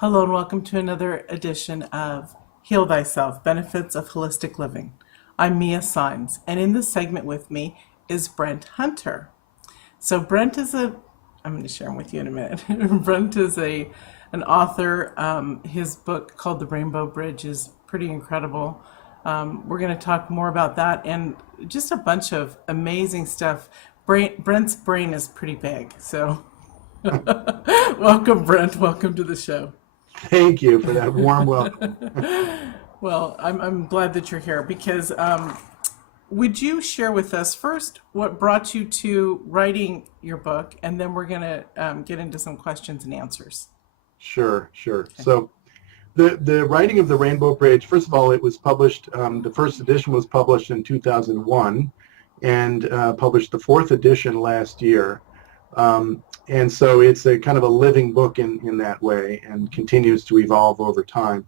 Hello and welcome to another edition of Heal Thyself, Benefits of Holistic Living. I'm Mia Saenz, and in this segment with me is Brent Hunter. So Brent is I'm going to share him with you in a minute. Brent is an author. His book called The Rainbow Bridge is pretty incredible. We're going to talk more about that and just a bunch of amazing stuff. Brent's brain is pretty big, so welcome, Brent. Welcome to the show. Thank you for that warm welcome. Well, I'm glad that you're here because would you share with us first what brought you to writing your book, and then we're going to get into some questions and answers. Sure. So the writing of the Rainbow Bridge, first of all, it was published, the first edition was published in 2001 and published the fourth edition last year. And so it's a kind of a living book in that way and continues to evolve over time.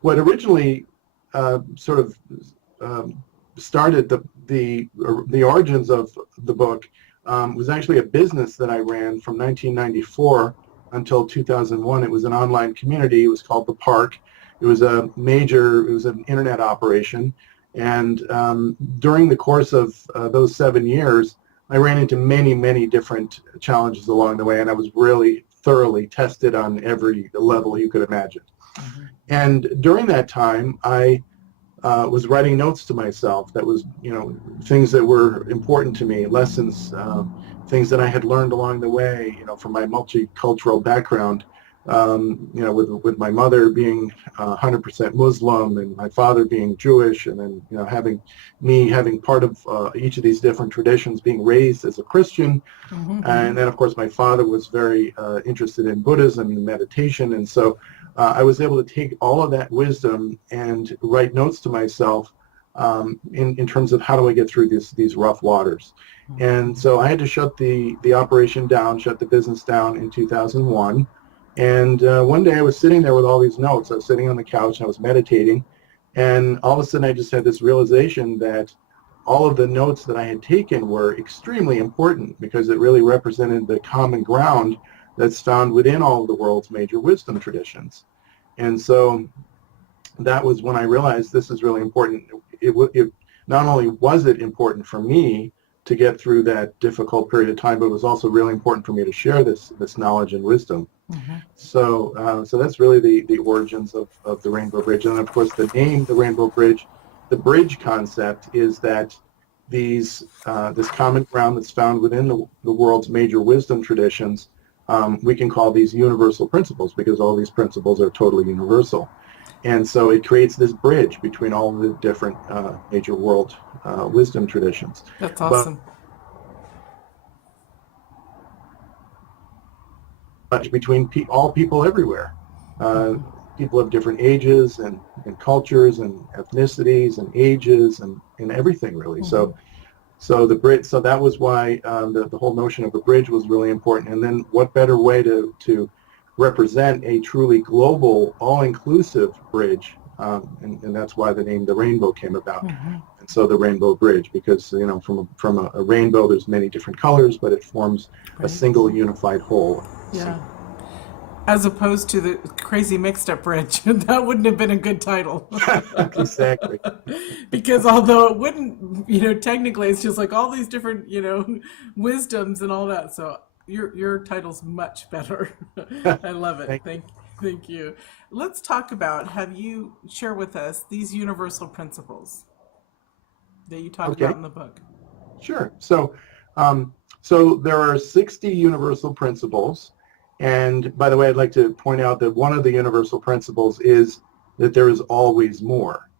What originally sort of started the origins of the book was actually a business that I ran from 1994 until 2001. It was an online community. It was called The Park. It was an internet operation. And during the course of those 7 years, I ran into many different challenges along the way, and I was really thoroughly tested on every level you could imagine. Mm-hmm. And during that time, I was writing notes to myself that was, things that were important to me, lessons, things that I had learned along the way, from my multicultural background, with my mother being 100% Muslim and my father being Jewish, and then, having part of each of these different traditions, being raised as a Christian. Mm-hmm. And then, of course, my father was very interested in Buddhism and meditation. And so I was able to take all of that wisdom and write notes to myself in terms of how do I get through these rough waters. Mm-hmm. And so I had to shut the operation down, shut the business down in 2001. And one day I was sitting there with all these notes. I was sitting on the couch and I was meditating. And all of a sudden I just had this realization that all of the notes that I had taken were extremely important because it really represented the common ground that's found within all of the world's major wisdom traditions. And so that was when I realized this is really important. It not only was it important for me to get through that difficult period of time, but it was also really important for me to share this knowledge and wisdom. Mm-hmm. So that's really the origins of the Rainbow Bridge. And then, of course, the name, the Rainbow Bridge, the bridge concept is that this common ground that's found within the world's major wisdom traditions, we can call these universal principles because all these principles are totally universal. And so it creates this bridge between all the different major world wisdom traditions. That's awesome. But between all people everywhere. People of different ages and cultures and ethnicities and ages and everything really. Mm-hmm. So the bridge. So that was why the whole notion of a bridge was really important. And then what better way to represent a truly global, all-inclusive bridge, and that's why the name the rainbow came about. Mm-hmm. And so the Rainbow Bridge, because from a rainbow, there's many different colors, but it forms a single unified whole. Yeah. As opposed to the crazy mixed-up bridge, that wouldn't have been a good title. Exactly. Because although it wouldn't, technically, it's just like all these different, wisdoms and all that. So your title's much better. I love it. Thank you. Let's talk about, share with us these universal principles that you talk about in the book. Sure. So there are 60 universal principles. And by the way, I'd like to point out that one of the universal principles is that there is always more.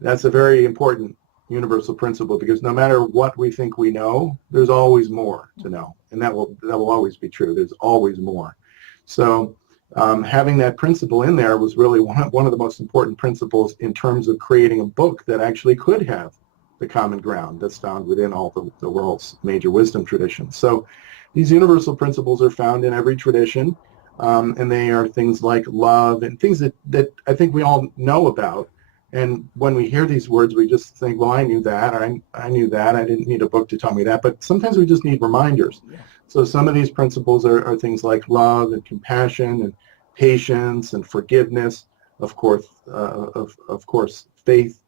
That's a very important universal principle because no matter what we think we know, there's always more to know. And that will always be true. There's always more. So having that principle in there was really one of the most important principles in terms of creating a book that actually could have the common ground that's found within all the world's major wisdom traditions. So these universal principles are found in every tradition, and they are things like love and things that I think we all know about. And when we hear these words, we just think, well, I knew that, or I knew that. I didn't need a book to tell me that. But sometimes we just need reminders. Yeah. So some of these principles are things like love and compassion and patience and forgiveness, of course, faith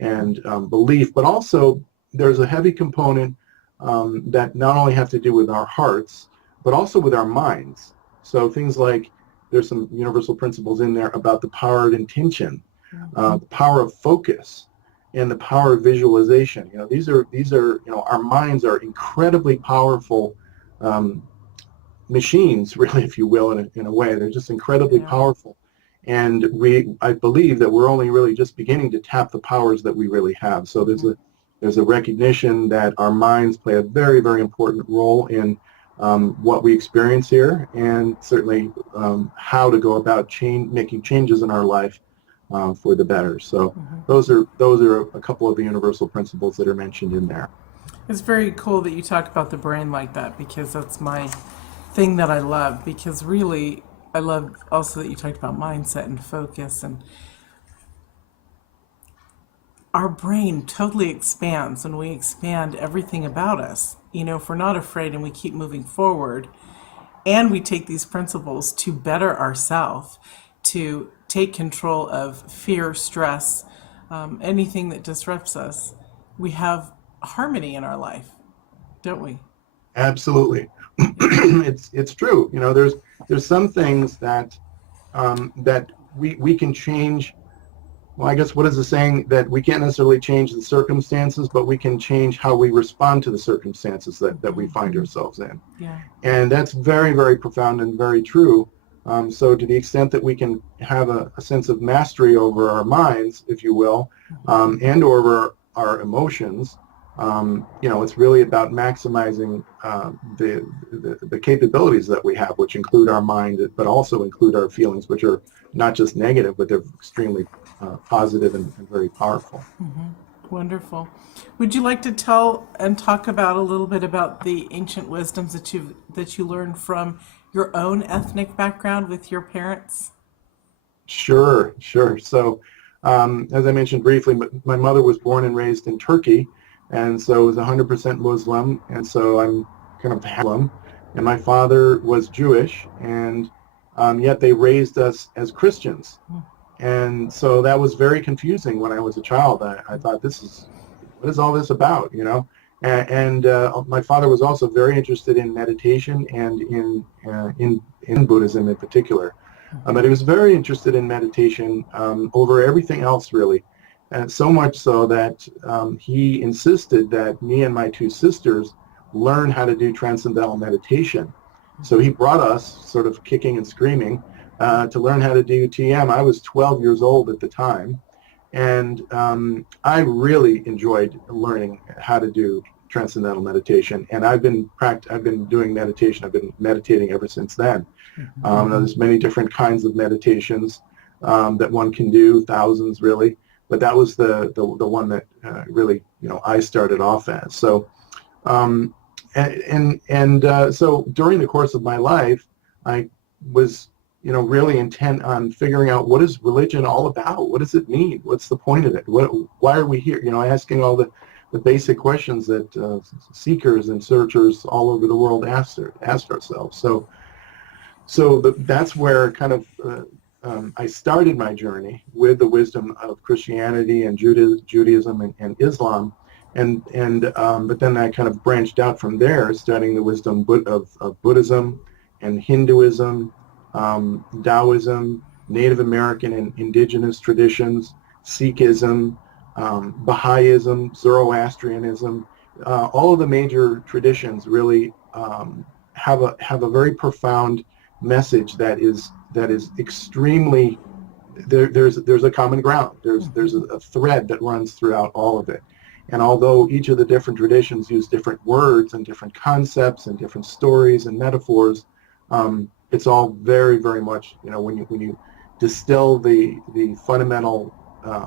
and belief, but also there's a heavy component that not only have to do with our hearts, but also with our minds. So things like there's some universal principles in there about the power of intention, the power of focus, and the power of visualization. These are our minds are incredibly powerful machines, really, if you will, in a way. They're just incredibly powerful. And I believe that we're only really just beginning to tap the powers that we really have. So there's a recognition that our minds play a very, very important role in what we experience here, and certainly how to go about making changes in our life for the better. So those are a couple of the universal principles that are mentioned in there. It's very cool that you talk about the brain like that, because that's my thing that I love. Because really, I love also that you talked about mindset and focus, and our brain totally expands when we expand everything about us. If we're not afraid and we keep moving forward, and we take these principles to better ourselves, to take control of fear, stress, anything that disrupts us, we have harmony in our life, don't we? Absolutely. It's true. There's some things that that we can change. Well, I guess what is the saying, that we can't necessarily change the circumstances, but we can change how we respond to the circumstances that we find ourselves in. Yeah. And that's very, very profound and very true. So to the extent that we can have a sense of mastery over our minds, if you will, and over our emotions, it's really about maximizing the capabilities that we have, which include our mind, but also include our feelings, which are not just negative, but they're extremely positive and very powerful. Wonderful. Would you like to tell and talk about a little bit about the ancient wisdoms that you learned from your own ethnic background with your parents? Sure. So, as I mentioned briefly, my mother was born and raised in Turkey, and so was 100% Muslim, and so I'm kind of Muslim. And my father was Jewish, and yet they raised us as Christians. And so that was very confusing when I was a child. I thought, what is all this about, And my father was also very interested in meditation and in Buddhism in particular. But he was very interested in meditation over everything else, really. And so much so that he insisted that me and my two sisters learn how to do transcendental meditation. So he brought us, sort of kicking and screaming, to learn how to do TM. I was 12 years old at the time, and I really enjoyed learning how to do transcendental meditation. And I've been doing meditation. I've been meditating ever since then. There's many different kinds of meditations that one can do, thousands really, but that was the one that really I started off as. So so during the course of my life, I was really intent on figuring out, what is religion all about? What does it mean? What's the point of it? Why are we here? Asking all the basic questions that seekers and searchers all over the world ask ourselves. So that's where kind of I started my journey with the wisdom of Christianity and Judaism and Islam, but then I kind of branched out from there, studying the wisdom of Buddhism and Hinduism, Taoism, Native American and indigenous traditions, Sikhism, Baha'ism, Zoroastrianism. All of the major traditions really have a very profound message that is extremely, there's a common ground. There's a thread that runs throughout all of it. And although each of the different traditions use different words and different concepts and different stories and metaphors, it's all very, very much, when you distill the fundamental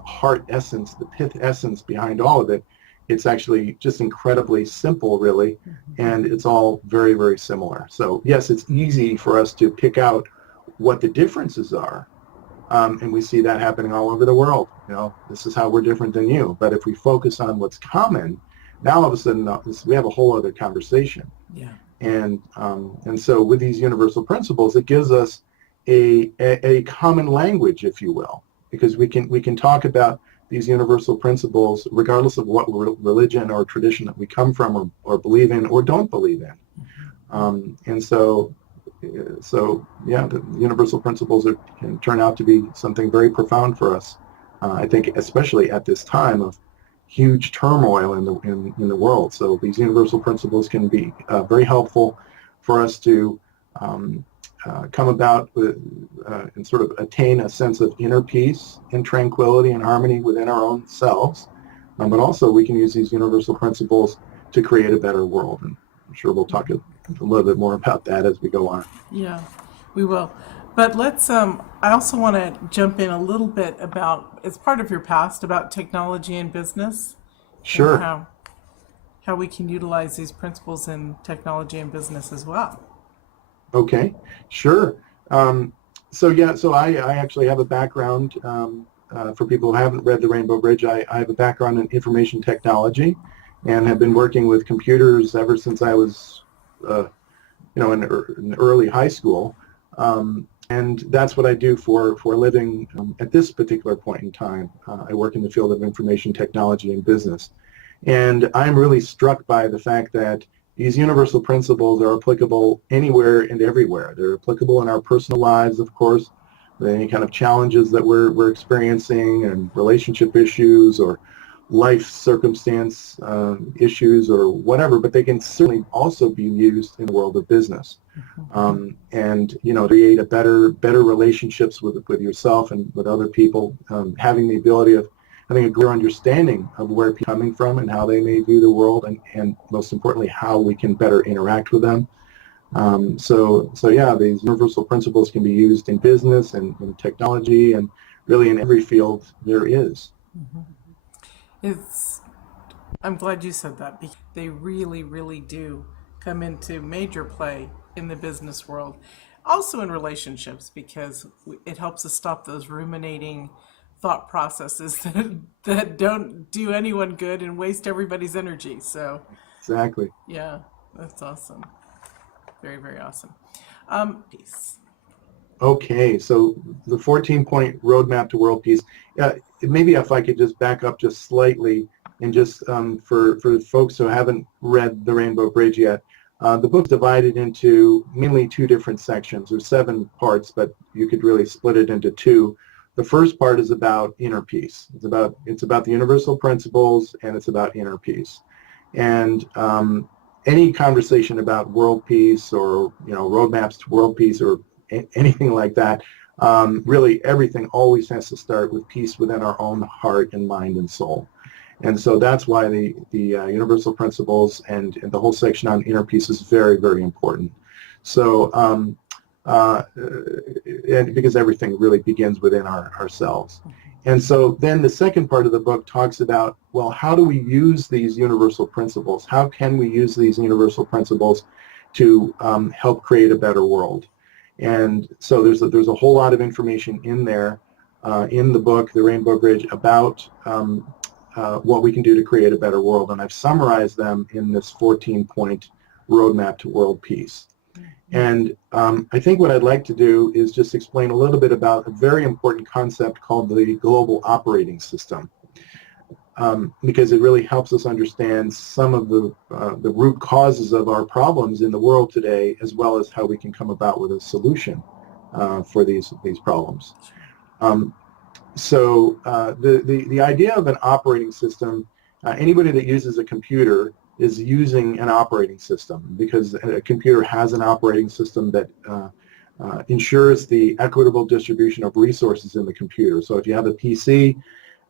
heart essence, the pith essence behind all of it, it's actually just incredibly simple, really, and it's all very, very similar. So yes, it's easy for us to pick out what the differences are, and we see that happening all over the world. This is how we're different than you. But if we focus on what's common, now all of a sudden we have a whole other conversation. Yeah. And so with these universal principles, it gives us a common language, if you will, because we can talk about these universal principles regardless of what religion or tradition that we come from or believe in or don't believe in. And so yeah, the universal principles can turn out to be something very profound for us. I think, especially at this time of huge turmoil in the world. So these universal principles can be very helpful for us to come about with, and sort of attain a sense of inner peace and tranquility and harmony within our own selves. But also we can use these universal principles to create a better world. And I'm sure we'll talk a little bit more about that as we go on. Yeah, we will. But let's, I also want to jump in a little bit about, as part of your past, about technology and business. Sure. And how we can utilize these principles in technology and business as well. Okay, sure. So I actually have a background, for people who haven't read The Rainbow Bridge, I have a background in information technology and have been working with computers ever since I was, in early high school. And that's what I do for a living at this particular point in time. I work in the field of information technology and business. And I'm really struck by the fact that these universal principles are applicable anywhere and everywhere. They're applicable in our personal lives, of course, with any kind of challenges that we're experiencing and relationship issues or life circumstance issues or whatever, but they can certainly also be used in the world of business. And, create a better relationships with yourself and with other people, having the ability of having a clear understanding of where people are coming from and how they may view the world, and most importantly, how we can better interact with them. So yeah, these universal principles can be used in business and in technology and really in every field there is. I'm glad you said that, because they really, really do come into major play in the business world. Also in relationships, because it helps us stop those ruminating thought processes that don't do anyone good and waste everybody's energy. So Exactly. yeah, that's awesome. Very, very awesome. Peace. Okay, so the 14-point roadmap to world peace. Maybe if I could just back up just slightly and just for folks who haven't read The Rainbow Bridge yet, the book's divided into mainly two different sections. There's 7 parts, but you could really split it into 2. The first part is about inner peace. It's about the universal principles, and it's about inner peace. And any conversation about world peace or roadmaps to world peace or anything like that, really everything always has to start with peace within our own heart and mind and soul. And so that's why the universal principles and the whole section on inner peace is very, very important. So and because everything really begins within ourselves. And so then the second part of the book talks about, well, how do we use these universal principles? How can we use these universal principles to help create a better world? And so there's a whole lot of information in there, in the book, The Rainbow Bridge, about what we can do to create a better world. And I've summarized them in this 14-point roadmap to world peace. And I think what I'd like to do is just explain a little bit about a very important concept called the global operating system, because it really helps us understand some of the root causes of our problems in the world today, as well as how we can come about with a solution for these problems. So the idea of an operating system, anybody that uses a computer is using an operating system, because a computer has an operating system that ensures the equitable distribution of resources in the computer. So if you have a PC,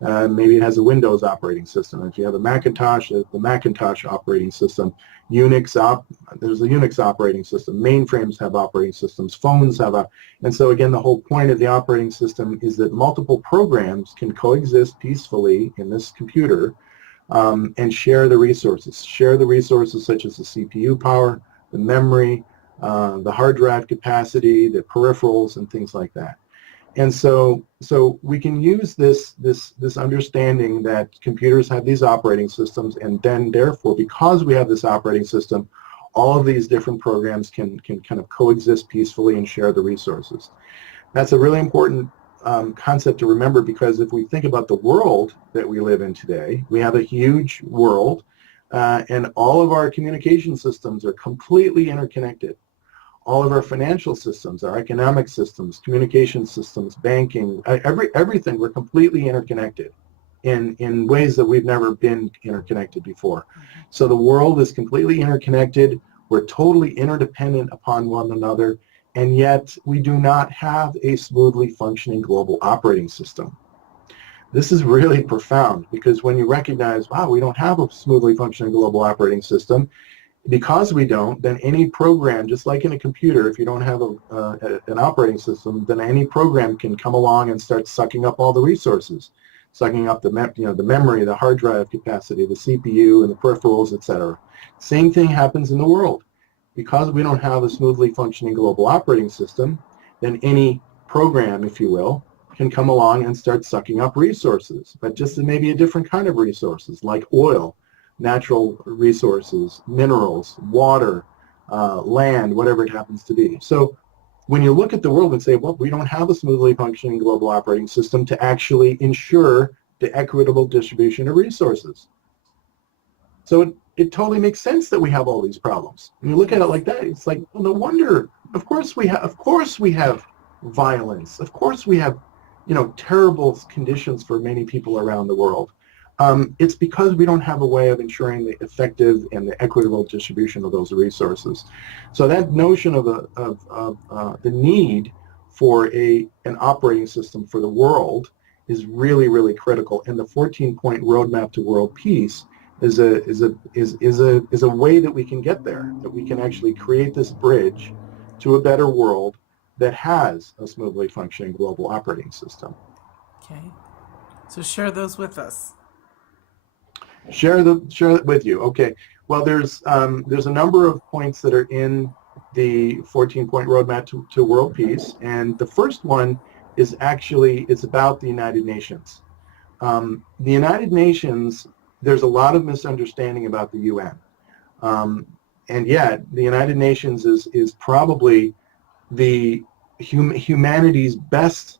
maybe it has a Windows operating system. If you have a Macintosh, the Macintosh operating system. There's a Unix operating system. Mainframes have operating systems. Phones have and so again, the whole point of the operating system is that multiple programs can coexist peacefully in this computer, and share the resources such as the CPU power, the memory, the hard drive capacity, the peripherals, and things like that. And so we can use this understanding that computers have these operating systems, and then therefore, because we have this operating system, all of these different programs can kind of coexist peacefully and share the resources. That's a really important concept to remember, because if we think about the world that we live in today, we have a huge world, and all of our communication systems are completely interconnected. All of our financial systems, our economic systems, communication systems, banking, everything, we're completely interconnected in ways that we've never been interconnected before. So the world is completely interconnected. We're totally interdependent upon one another, and yet we do not have a smoothly functioning global operating system. This is really profound, because when you recognize, wow, we don't have a smoothly functioning global operating system, because we don't, then any program, just like in a computer, if you don't have an operating system, then any program can come along and start sucking up all the resources, sucking up the memory, the hard drive capacity, the CPU, and the peripherals, etc. Same thing happens in the world. Because we don't have a smoothly functioning global operating system, then any program, if you will, can come along and start sucking up resources, but just maybe a different kind of resources, like oil, natural resources, minerals, water, land, whatever it happens to be. So when you look at the world and say, well, we don't have a smoothly functioning global operating system to actually ensure the equitable distribution of resources. So it totally makes sense that we have all these problems. When you look at it like that, it's like, well, no wonder. Of course we have violence. Of course we have, terrible conditions for many people around the world. It's because we don't have a way of ensuring the effective and the equitable distribution of those resources. So that notion of the need for an operating system for the world is really, really critical. And the 14-point roadmap to world peace is a way that we can get there, that we can actually create this bridge to a better world that has a smoothly functioning global operating system. Okay. So share those with us. Share it with you. Okay. Well, there's a number of points that are in the 14-point roadmap to world peace, and the first one is it's about the United Nations. The United Nations, there's a lot of misunderstanding about the UN, and yet the United Nations is probably the humanity's best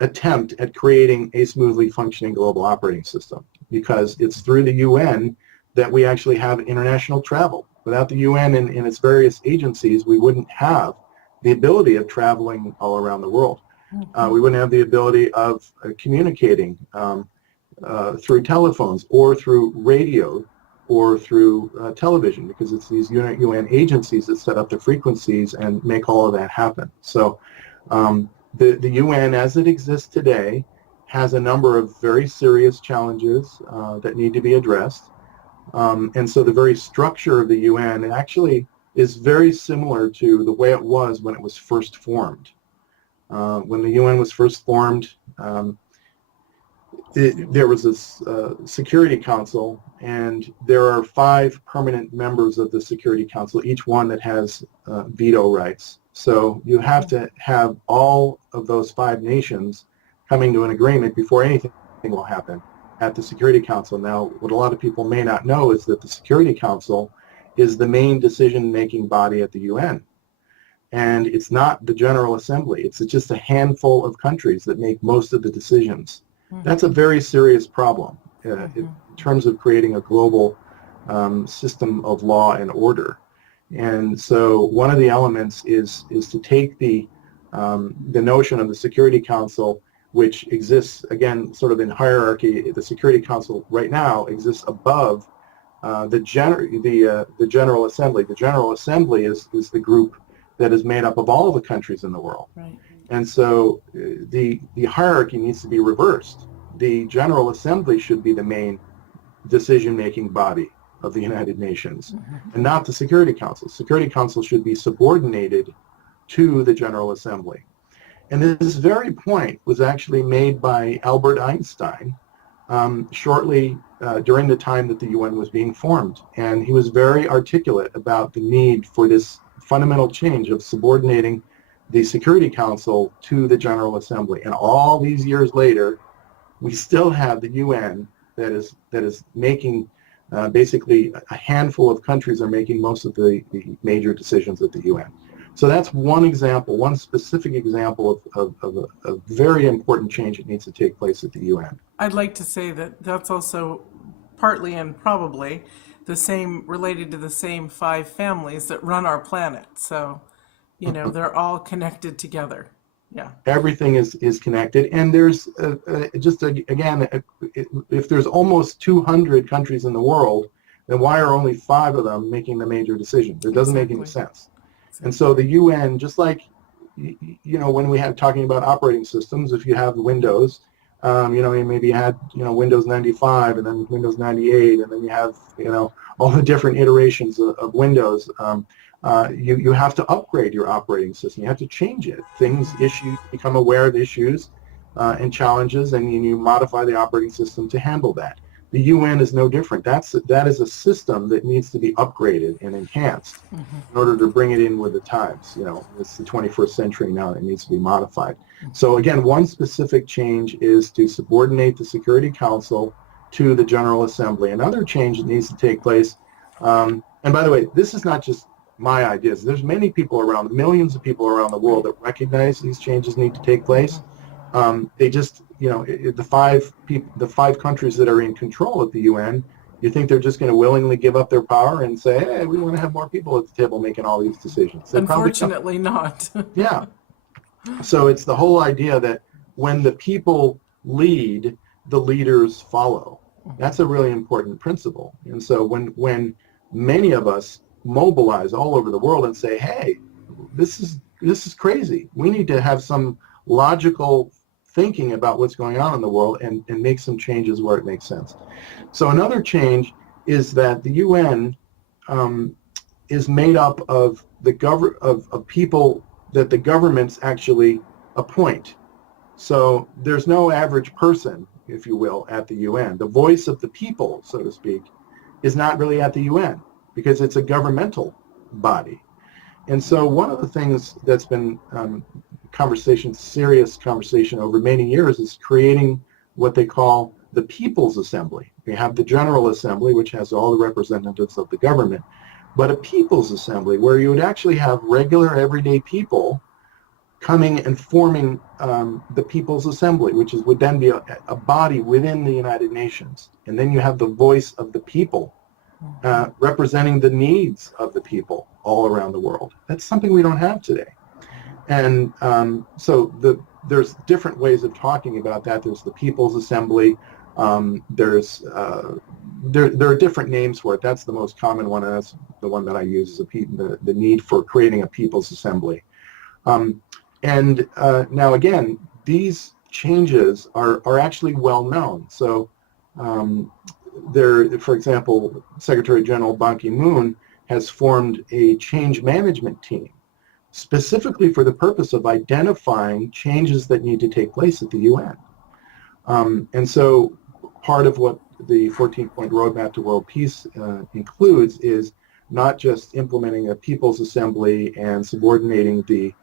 attempt at creating a smoothly functioning global operating system, because it's through the UN that we actually have international travel. Without the UN and its various agencies, we wouldn't have the ability of traveling all around the world. We wouldn't have the ability of communicating through telephones or through radio or through television, because it's these UN agencies that set up the frequencies and make all of that happen. So the UN as it exists today has a number of very serious challenges that need to be addressed. And so the very structure of the UN actually is very similar to the way it was when it was first formed. When the UN was first formed, there was this Security Council, and there are 5 permanent members of the Security Council, each one that has veto rights. So you have to have all of those 5 nations coming to an agreement before anything will happen at the Security Council. Now, what a lot of people may not know is that the Security Council is the main decision-making body at the UN. And it's not the General Assembly. It's just a handful of countries that make most of the decisions. That's a very serious problem in terms of creating a global system of law and order. And so one of the elements is to take the notion of the Security Council, which exists, again, sort of in hierarchy. The Security Council right now exists above the General Assembly. The General Assembly is the group that is made up of all the countries in the world. Right. And so the hierarchy needs to be reversed. The General Assembly should be the main decision-making body of the United Nations, and not the Security Council. Security Council should be subordinated to the General Assembly. And this very point was actually made by Albert Einstein shortly during the time that the UN was being formed. And he was very articulate about the need for this fundamental change of subordinating the Security Council to the General Assembly. And all these years later, we still have the UN that is making Basically, a handful of countries are making most of the major decisions at the UN. So that's one example, one specific example of a very important change that needs to take place at the UN. I'd like to say that that's also partly and probably the same, related to the same five families that run our planet. So, they're all connected together. Yeah. Everything is connected, and there's again, if there's almost 200 countries in the world, then why are only 5 of them making the major decisions? It doesn't make any sense. And so the UN, just like when we had talking about operating systems, if you have Windows, you maybe had Windows 95 and then Windows 98, and then you have all the different iterations of Windows. You have to upgrade your operating system. You have to change it. Become aware of issues and challenges, and you modify the operating system to handle that. The UN is no different. That is a system that needs to be upgraded and enhanced in order to bring it in with the times. It's the 21st century now. It needs to be modified. So again, one specific change is to subordinate the Security Council to the General Assembly. Another change that needs to take place, and by the way, this is not just my ideas. There's many people around, millions of people around the world that recognize these changes need to take place. They just, the 5 countries that are in control at the UN, you think they're just going to willingly give up their power and say, hey, we want to have more people at the table making all these decisions? Unfortunately not. Yeah. So it's the whole idea that when the people lead, the leaders follow. That's a really important principle. And so when many of us mobilize all over the world and say, hey, this is crazy. We need to have some logical thinking about what's going on in the world and make some changes where it makes sense. So another change is that the UN is made up of of people that the governments actually appoint. So there's no average person, if you will, at the UN. The voice of the people, so to speak, is not really at the UN because it's a governmental body. And so one of the things that's been serious conversation over many years is creating what they call the People's Assembly. We have the General Assembly, which has all the representatives of the government, but a People's Assembly where you would actually have regular everyday people coming and forming the People's Assembly, which would then be a body within the United Nations. And then you have the voice of the people representing the needs of the people all around the world. That's something we don't have today. And so there's different ways of talking about that. There's the People's Assembly. There are different names for it. That's the most common one, and that's the one that I use, is the need for creating a People's Assembly. Now again, these changes are actually well known. So for example, Secretary General Ban Ki-moon has formed a change management team specifically for the purpose of identifying changes that need to take place at the UN. And so part of what the 14-point roadmap to world peace includes is not just implementing a People's Assembly and subordinating the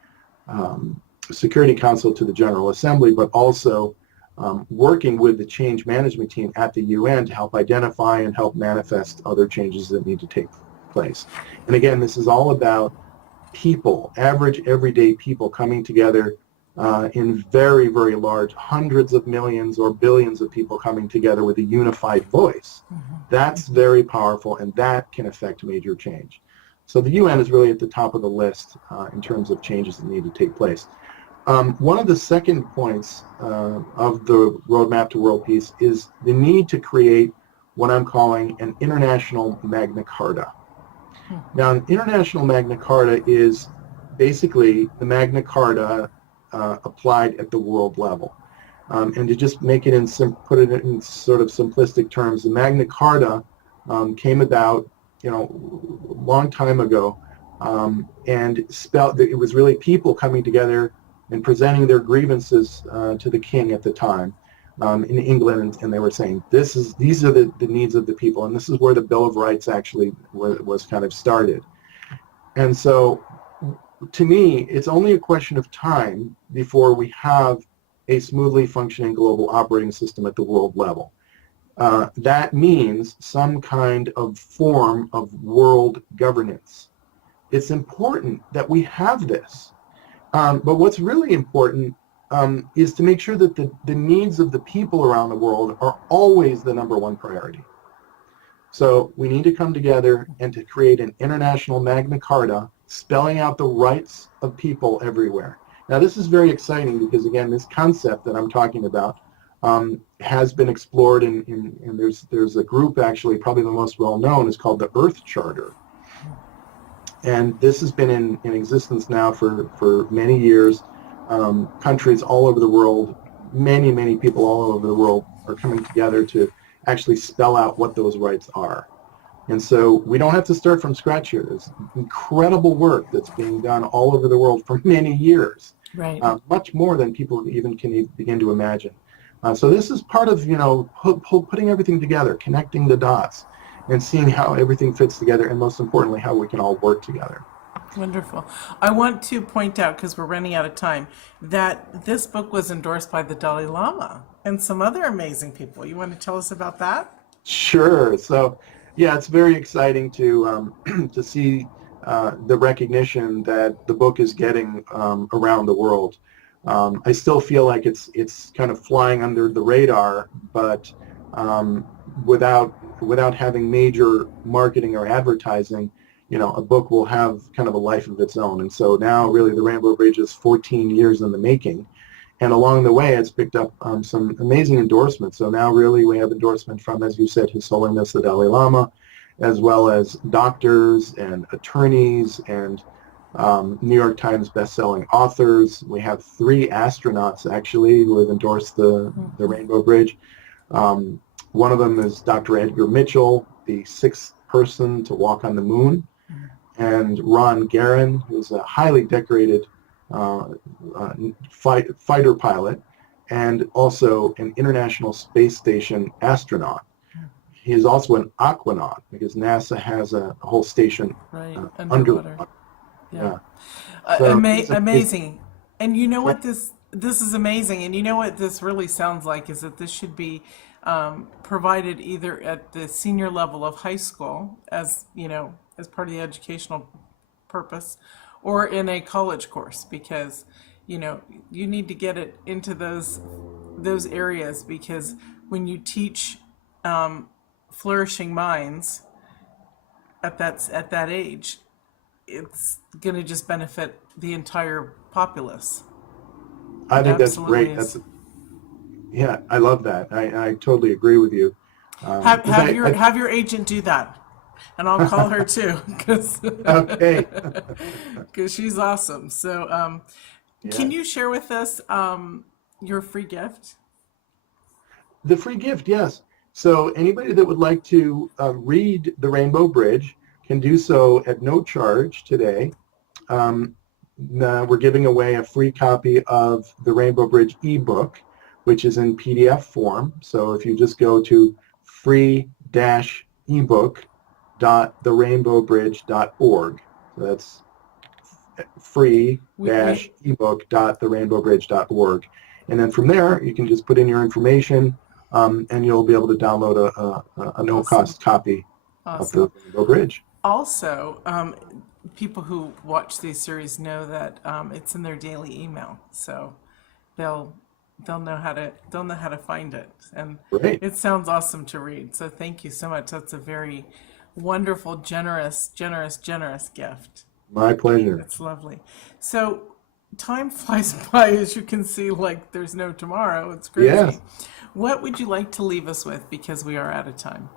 Security Council to the General Assembly, but also working with the change management team at the UN to help identify and help manifest other changes that need to take place. And again, this is all about people, average everyday people coming together in very, very large, hundreds of millions or billions of people coming together with a unified voice. That's very powerful, and that can affect major change. So the UN is really at the top of the list in terms of changes that need to take place. One of the second points of the roadmap to world peace is the need to create what I'm calling an international Magna Carta. Now, an international Magna Carta is basically the Magna Carta applied at the world level. And to just make it put it in sort of simplistic terms, the Magna Carta came about, a long time ago, and it was really people coming together and presenting their grievances to the king at the time in England, and they were saying, these are the needs of the people, and this is where the Bill of Rights actually was kind of started. And so, to me, it's only a question of time before we have a smoothly functioning global operating system at the world level. that means some kind of form of world governance. It's important that we have this. But what's really important is to make sure that the needs of the people around the world are always the number one priority. So we need to come together and to create an international Magna Carta spelling out the rights of people everywhere. Now this is very exciting because, again, this concept that I'm talking about has been explored and there's a group, actually probably the most well known, is called the Earth Charter. And this has been in existence now for many years. Countries all over the world, many people all over the world are coming together to actually spell out what those rights are. And so we don't have to start from scratch here. There's incredible work that's being done all over the world for many years, Right. Much more than people even can begin to imagine. So this is part of, putting everything together, connecting the dots, and seeing how everything fits together, and most importantly, how we can all work together. Wonderful. I want to point out, because we're running out of time, that this book was endorsed by the Dalai Lama and some other amazing people. You want to tell us about that? Sure. So, yeah, it's very exciting to to see the recognition that the book is getting around the world. I still feel like it's kind of flying under the radar, but without having major marketing or advertising, a book will have kind of a life of its own. And so now really the Rainbow Bridge is 14 years in the making. And along the way, it's picked up some amazing endorsements. So now really we have endorsement from, as you said, His Holiness the Dalai Lama, as well as doctors and attorneys and New York Times best-selling authors. We have 3 astronauts, actually, who have endorsed the Rainbow Bridge. One of them is Dr. Edgar Mitchell, the 6th person to walk on the moon, and Ron Garan, who's a highly decorated fighter pilot and also an International Space Station astronaut. He is also an aquanaut because NASA has a whole station underwater. Yeah. So Amazing. And you know what this is amazing. And you know what this really sounds like is that this should be provided either at the senior level of high school as part of the educational purpose, or in a college course, because you need to get it into those areas, because when you teach flourishing minds at that age, it's going to just benefit the entire populace. I think that's great. Yeah, I love that. I totally agree with you. Have your agent do that, and I'll call her too, because okay, because she's awesome. So, can you share with us your free gift? The free gift, yes. So anybody that would like to read The Rainbow Bridge can do so at no charge today. We're giving away a free copy of the Rainbow Bridge ebook, which is in PDF form. So if you just go to free-ebook.therainbowbridge.org, so that's free-ebook.therainbowbridge.org, and then from there you can just put in your information, and you'll be able to download a no-cost copy of the Rainbow Bridge. Also, people who watch these series know that it's in their daily email, so they'll know how to find it, and Great. It sounds awesome to read. So thank you so much. That's a very wonderful, generous gift. My pleasure. It's lovely. So time flies by, as you can see, like there's no tomorrow. It's crazy. Yes. What would you like to leave us with, because we are out of time?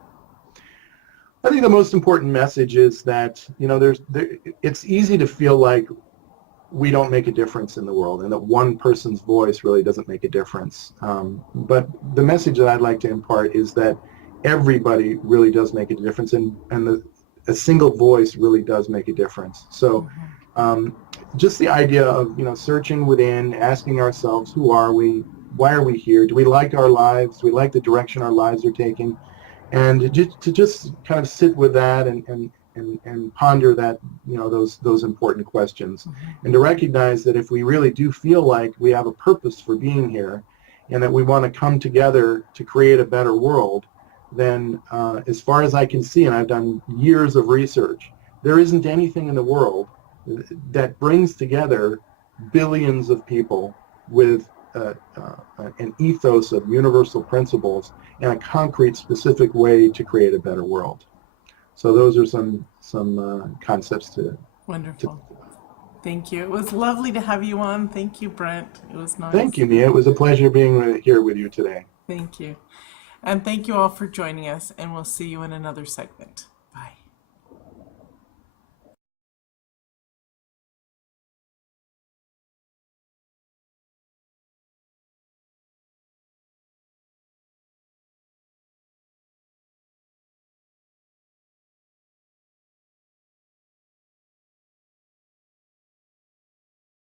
I think the most important message is that it's easy to feel like we don't make a difference in the world, and that one person's voice really doesn't make a difference. But the message that I'd like to impart is that everybody really does make a difference, and a single voice really does make a difference. So just the idea of searching within, asking ourselves, who are we? Why are we here? Do we like our lives? Do we like the direction our lives are taking? And to just kind of sit with that and ponder that, those important questions, and to recognize that if we really do feel like we have a purpose for being here, and that we want to come together to create a better world, then as far as I can see, and I've done years of research, there isn't anything in the world that brings together billions of people with an ethos of universal principles and a concrete, specific way to create a better world. So those are some concepts to Wonderful. Thank you. It was lovely to have you on. Thank you, Brent. It was nice. Thank you, Mia. It was a pleasure being here with you today. Thank you. And thank you all for joining us, and we'll see you in another segment.